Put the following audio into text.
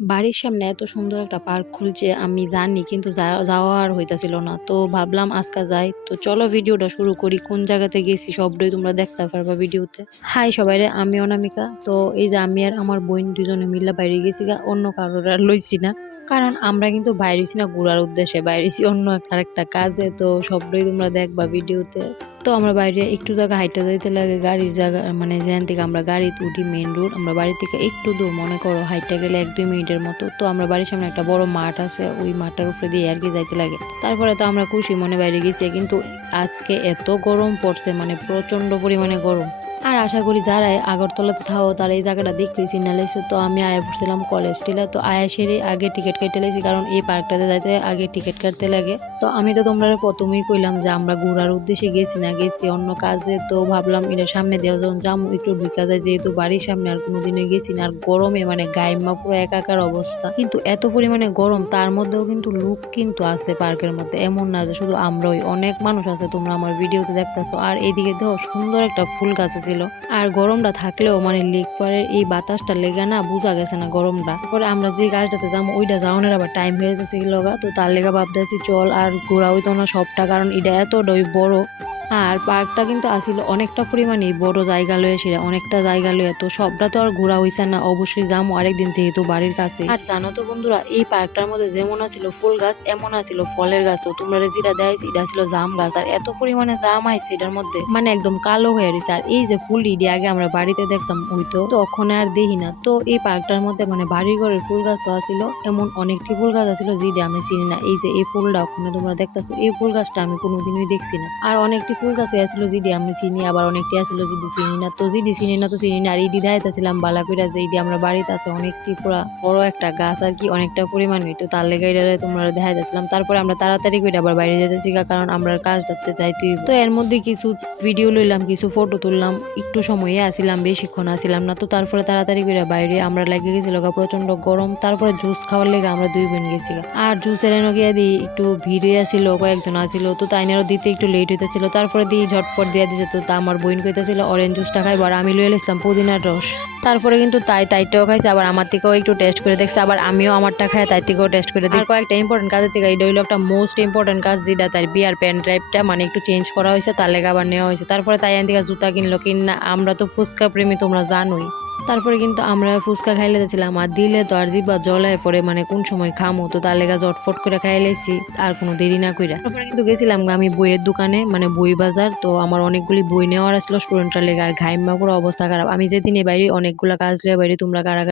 বাড়ির সামনে এত সুন্দর একটা পার্ক খুলছে আমি জানি, কিন্তু যাওয়া আর হইতাছিল না। তো ভাবলাম আজকে যাই। তো চলো ভিডিওটা শুরু করি। কোন জায়গাতে গেছি সবটাই তোমরা দেখতে পারবা ভিডিওতে। হাই সবাইরে, আমি অনামিকা। তো এই যে আমি আর আমার বোন দুজনে মিলে বাইরে গেছি গা, অন্য কারোর আর লইছি না। কারণ আমরা কিন্তু বাইরে হইছি না ঘোরার উদ্দেশ্যে, বাইরে হইছি অন্য আরেকটা কাজে। তো সবটাই তোমরা দেখবা ভিডিওতে। তো আমরা বাইরে একটু জায়গা হাইটা যাইতে লাগে, গাড়ির জায়গা মানে যেখান থেকে আমরা গাড়িতে উঠি মেইন রোড। আমরা বাড়ি থেকে একটু দূর, মনে করো হাইটা গেলে 1-2 মিনিটের মতো। তো আমরা বাড়ির সামনে একটা বড় মাঠ আছে, ওই মাঠটার উপরে দিয়ে আর কি যাইতে লাগে। তারপরে তো আমরা খুশি মনে বাইরে গেছি, কিন্তু আজকে এত গরম পড়ছে, মানে প্রচন্ড পরিমাণে গরম। আর আশা করি যারা আগরতলাতে থাকো তারা এই জায়গাটা দেখতে চিনালাইছে। তো আমি আয়া পড়ছিলাম কলেজ টিলা। তো আয়া সেরে আগে টিকিট কেটে লাইছি, কারণ এই পার্কটাতে যাইতে আগে টিকিট কাটতে লাগে। তো আমি তো তোমরা প্রথমেই কইলাম যে আমরা ঘোরার উদ্দেশ্যে গেছি না, গেছি অন্য কাজে। তো ভাবলাম এটা সামনে দিয়ে যখন যাম একটু ঢুকা যায়, যেহেতু বাড়ির সামনে আর কোনোদিনই গেছি না। আর গরমে মানে গাইমা পুরো একাকার অবস্থা। কিন্তু এত পরিমাণে গরম, তার মধ্যেও কিন্তু লোক কিন্তু আছে পার্কের মধ্যে, এমন না যে শুধু আমরাই, অনেক মানুষ আছে। তোমরা আমার ভিডিওতে দেখতেছো। আর এইদিকে দেখো সুন্দর একটা ফুল গাছ ছিল। আর গরমটা থাকলেও মানে লেক পাড়ের এই বাতাসটা লেগে না বোঝা গেছে না গরমটা। তারপরে আমরা যে গাছটাতে যাবো ওইটা যাওয়ানোর আবার টাইম হয়ে গেছে লগা। তো তার লেগা ভাবতেছি চল, আর ঘোরা হইতো না সবটা, কারণ এটা এতটাই বড়। আর পার্কটা কিন্তু আসলে অনেকটা পরিমাণে বড় জায়গা লয়েছে, অনেকটা জায়গা লয়ে। তো সবটা তো আর ঘোরা হইছে না, অবশ্যই যাবো আরেকদিন যেহেতু বাড়ির কাছে। আর জানো তো বন্ধুরা, এই পার্কটার মধ্যে যেমন আছিল ফুল গাছ, এমন আছিল ফলের গাছও। তোমরা যেটা দেখাইছি এটা ছিল জাম গাছ। আর এত পরিমাণে জাম আইছে এটার মধ্যে, মানে একদম কালো হয়ে রয়েছে। আর এই যে ফুল ইডি আগে আমরা বাড়িতে দেখতাম হইতো, তো ওখানে আর দেখি না। তো এই পার্কটার মধ্যে মানে বাড়ির ঘরের ফুল গাছও আছিল, এমন অনেকটি ফুল গাছ আছিল যেটা আমি চিনি না। এই যে এই ফুলটা ওখানে তোমরা দেখতেছো, এই ফুল গাছটা আমি কোনোদিনই দেখছি না। আর অনেকটি ফুল গাছ আসছিল যেটি আমি চিনি, আবার অনেকটি আসছিল যেটি চিনি না। তো যেটি চিনি না তো চিনি না। আর এই দিদাইতেছিলাম বালা কইরা যে এইটি আমরা বাড়িতে আছে অনেকটি পুরা বড় একটা গাছ আর কি, অনেকটা পরিমাণ হইতো। তার লেগে এটা তোমরা দেখাইতেছিলাম। তারপরে আমরা তাড়াতাড়ি করে আবার বাইরে যেতেছি, কারণ আমরা কাজ ধরতে যাইতে। তো এর মধ্যে কিছু ভিডিও লইলাম, কিছু ফটো তুললাম, একটু সময়ে আসিলাম, বেশিক্ষণ আসিলাম না। তো তারপরে তাড়াতাড়ি করে বাইরে আমরা লাগে গেছিল প্রচন্ড গরম। তারপরে জুস খাওয়ার লেগে আমরা 2 বোন গেছি। আর জুসের এনে গিয়ে দিই একটু ভিড় আসিল, কয়েকজন আসিল। তো তাইনেরও দিতে একটু লেট হইতেছিল। তারপরে দিয়ে ঝটপট দিয়ে দিছে। তো তা আমার বোন কইতেছিল অরেঞ্জ জুসটা খাইব, আর আমি লইয়ে এলাম পুদিনার রস। তারপরে কিন্তু তাইটাও খাইছে, আবার আমার থেকেও একটু টেস্ট করে দেখছে। আবার আমিও আমারটা খাই তাই থেকেও টেস্ট করে দেখি। কয়েকটা ইম্পর্টেন্ট কাজের থেকে এটা হইলো একটা মোস্ট ইম্পর্টেন্ট কাজ, যেটা তার বিয়ার পেন ড্রাইভটা মানে একটু চেঞ্জ করা হয়েছে, তার লেগে আবার নেওয়া হয়েছে। তারপরে তাই এখান থেকে জুতা কিনলো কিনা। আমরা তো ফুচকা প্রেমী, তোমরা জানোই। তারপরে কিন্তু আমরা ফুচকা খাইলে দিয়েছিলাম, আর দিলে তো আর জিব্বা জলায় পরে, মানে কোন সময় খামো। তো তার লেগা জটফট করে খাই লাইছি, আর কোনো দেরি না কইরা। তারপরে কিন্তু গেছিলাম আমি বইয়ের দোকানে, মানে বই বাজার। তো আমার অনেকগুলি বই নেওয়ার আসলো স্টুডেন্টরা লেগে। আর ঘাইমা পুরো অবস্থা খারাপ। আমি যেদিনে বাইরে অনেকগুলা কাজ লিয়ে বাইরে, তোমরা কারা